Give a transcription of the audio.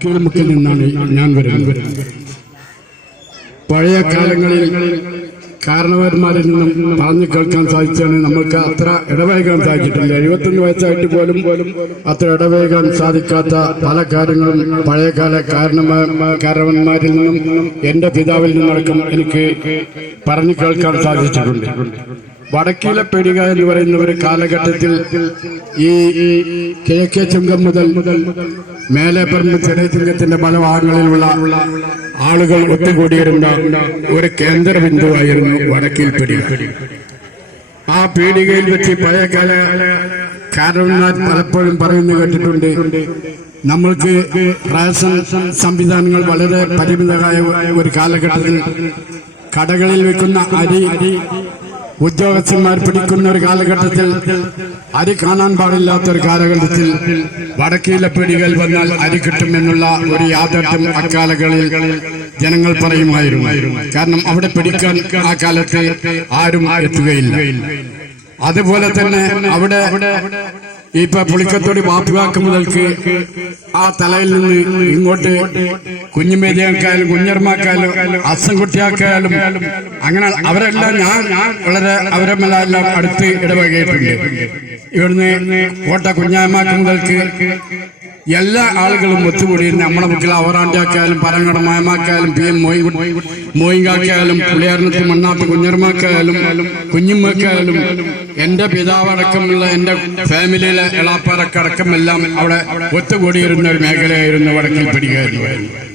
വടക്കേൽ മുക്കിൽ നിന്നാണ് ഞാൻ വരുന്നത്. പഴയ കാലങ്ങളിൽ കാരണവന്മാരിൽ നിന്നും പറഞ്ഞു കേൾക്കാൻ സാധിച്ചാണ് നമ്മൾക്ക് അത്ര ഇടവേകാൻ സാധിച്ചിട്ടില്ല. എഴുപത്തൊന്ന് വയസ്സായിട്ട് പോലും പോലും അത്ര ഇടവേകാൻ സാധിക്കാത്ത പല കാര്യങ്ങളും പഴയകാല കാരണവ കാരണവന്മാരിൽ നിന്നും എന്റെ പിതാവിൽ നിന്നടക്കം എനിക്ക് പറഞ്ഞു കേൾക്കാൻ സാധിച്ചിട്ടുണ്ട്. വടക്കിലെ പേടിക എന്ന് പറയുന്ന ഒരു കാലഘട്ടത്തിൽ ഈ കിഴക്കേ ചുങ്കം മുതൽ മേലെപ്പറമ്പ് ചെറിയ ചുങ്കത്തിന്റെ പല ഭാഗങ്ങളിലുള്ള ആളുകൾ ഒത്തുകൂടിയിരുന്ന ഒരു കേന്ദ്ര ബിന്ദുവായിരുന്നു വടക്കിൽ പീഡിക ആ പീഡികയിൽ വെച്ച് പഴയകാല കാരണവന്മാർ പലപ്പോഴും പറയുന്നു കേട്ടിട്ടുണ്ട് നമ്മൾക്ക് റേഷൻ സംവിധാനങ്ങൾ വളരെ പരിമിതമായ ഒരു കാലഘട്ടത്തിൽ കടകളിൽ വെക്കുന്ന അരി ഉദ്യോഗസ്ഥന്മാർ പിടിക്കുന്ന ഒരു കാലഘട്ടത്തിൽ അരി കാണാൻ പാടില്ലാത്ത ഒരു കാലഘട്ടത്തിൽ വടക്കീലെ പിടികൾ വന്നാൽ അരി കിട്ടുമെന്നുള്ള ഒരു യാഥാർത്ഥ്യം അക്കാലങ്ങളിൽ ജനങ്ങൾ പറയുമായിരുന്നു. കാരണം അവിടെ പിടിക്കാൻ ആ കാലത്ത് ആരും എത്തുകയില്ല. അതുപോലെ തന്നെ അവിടെ ഇപ്പൊ പുളിക്കത്തോടി വാപ്പുകാക്ക് മുതൽക്ക് ആ തലയിൽ നിന്ന് ഇങ്ങോട്ട് കുഞ്ഞുമേരിയാക്കായാലും കുഞ്ഞർമാക്കായാലും അസംകുട്ടിയാക്കായാലും അങ്ങനെ അവരെല്ലാം ഞാൻ വളരെ അവരെല്ലാം അടുത്ത് ഇടപഴകിയിട്ടുണ്ട് ഇവിടുന്ന് കോട്ട കുഞ്ഞാമാക്ക് മുതൽക്ക് എല്ലാ ആളുകളും ഒത്തുകൂടി നമ്മുടെ മുക്കിൽ അവറാണ്ടിയാക്കായാലും പരങ്ങട മായമാക്കിയാലും പി എം മോയിങ്കാക്കായാലും പുളിയാരണത്തിൽ മണ്ണാത്ത കുഞ്ഞർമാക്കായാലും കുഞ്ഞുമ്മക്കായാലും എന്റെ പിതാവടക്കമുള്ള എന്റെ ഫാമിലിയിലെ എളാപ്പാരക്കടക്കം എല്ലാം അവിടെ ഒത്തുകൂടിയിരുന്ന ഒരു മേഖലയായിരുന്നു വടക്കിൽ പിടികായിരുന്നു